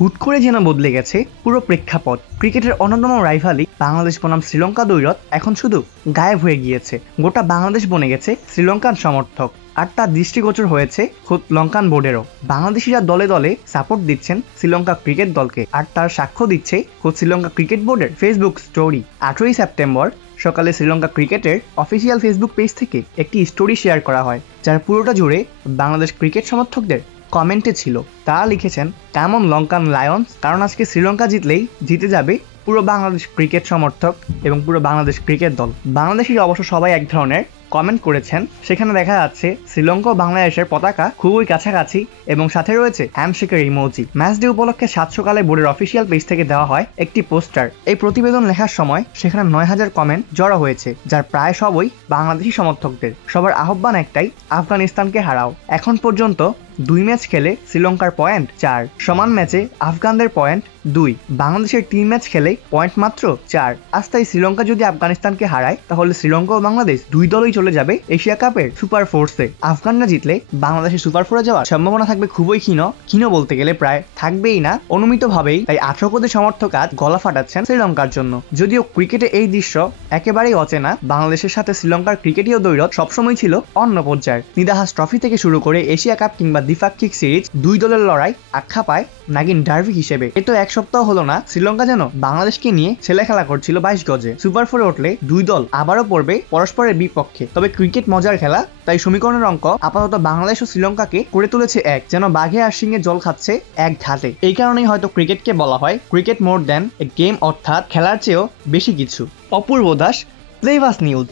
হুট করে যেন বদলে গেছে পুরো প্রেক্ষাপট। ক্রিকেটের অন্যতম রাইভালি বাংলাদেশ বনাম শ্রীলঙ্কা দ্বৈরথ এখন শুধু গায়েব হয়ে গিয়েছে। গোটা বাংলাদেশ বনে গেছে শ্রীলঙ্কান সমর্থক, আর তার দৃষ্টিগোচর হয়েছে খোদ লঙ্কান বোর্ডেরও। বাংলাদেশিরা দলে দলে সাপোর্ট দিচ্ছেন শ্রীলঙ্কা ক্রিকেট দলকে, আর তার সাক্ষ্য দিচ্ছে খোদ শ্রীলঙ্কা ক্রিকেট বোর্ডের ফেসবুক স্টোরি। 8ই সেপ্টেম্বর সকালে শ্রীলঙ্কা ক্রিকেটের অফিসিয়াল ফেসবুক পেজ থেকে একটি স্টোরি শেয়ার করা হয়, যার পুরোটা জুড়ে বাংলাদেশ ক্রিকেট সমর্থকদের কমেন্টে ছিল। তারা লিখেছেন, কেমন লঙ্কান লায়ন্স, কারণ আজকে শ্রীলঙ্কা জিতলেই জিতে যাবে পুরো বাংলাদেশ ক্রিকেট সমর্থক এবং পুরো বাংলাদেশ ক্রিকেট দল। বাংলাদেশিরা অবশ্য সবাই এক ধরনের কমেন্ট করেছেন, সেখানে দেখা যাচ্ছে শ্রীলঙ্কা ও বাংলাদেশের পতাকা খুবই কাছাকাছি এবং সাথে রয়েছে হ্যান্ডশেকের ইমোজি। ম্যাচ ডে উপলক্ষে 7 সকালে বোর্ডের অফিসিয়াল পেজ থেকে দেওয়া হয় একটি পোস্টার। এই প্রতিবেদন লেখার সময় সেখানে 9000 কমেন্ট জড়ো হয়েছে, যার প্রায় সবই বাংলাদেশি সমর্থকদের। সবার আহ্বান একটাই, আফগানিস্তানকে হারাও। এখন পর্যন্ত 2 ম্যাচ খেলে শ্রীলঙ্কার পয়েন্ট 4, সমান ম্যাচে আফগানদের পয়েন্ট 2, বাংলাদেশের 3 ম্যাচ খেলে পয়েন্ট মাত্র 4। আজ তাই শ্রীলঙ্কা যদি আফগানিস্তানকে হারায় তাহলে শ্রীলঙ্কা ও বাংলাদেশ দুই দলই চলে যাবে এশিয়া কাপের সুপার ফোর্সে। আফগানরা জিতলে বাংলাদেশের সুপার ফোরে যাওয়ার সম্ভাবনা থাকবে খুবই ক্ষীণ বলতে গেলে প্রায় থাকবেই না, অনুমিতভাবেই। তাই 18 কোটি সমর্থক আজ গলা ফাটাচ্ছেন শ্রীলঙ্কার জন্য। যদিও ক্রিকেটে এই দৃশ্য একেবারেই অচেনা, বাংলাদেশের সাথে শ্রীলঙ্কার ক্রিকেটীয় দ্বৈরথ সবসময় ছিল অন্য পর্যায়ের। নিদাহাস ট্রফি থেকে শুরু করে এশিয়া কাপ কিংবা দ্বিপাক্ষিক সিরিজ, দুই দলের লড়াই আখ্যা পায় নাগিন ডার্বি হিসেবে। এ তো 1 সপ্তাহ হলো না শ্রীলঙ্কা যেন বাংলাদেশকে নিয়ে ছেলে খেলা করছিল 22 গজে। সুপার ফোরে উঠলে দুই দল আবারও পড়বে পরস্পরের বিপক্ষে। তবে ক্রিকেট মজার খেলা, তাই সমীকরণের অঙ্ক আপাতত বাংলাদেশ ও শ্রীলঙ্কাকে করে তুলেছে এক, যেন বাঘে আর সিংহে জল খাচ্ছে এক ঘাটে। এই কারণেই হয়তো ক্রিকেটকে বলা হয় cricket more than a game, অর্থাৎ খেলার চেয়েও বেশি কিছু। অপূর্ব দাস, প্লেভাস নিউজ।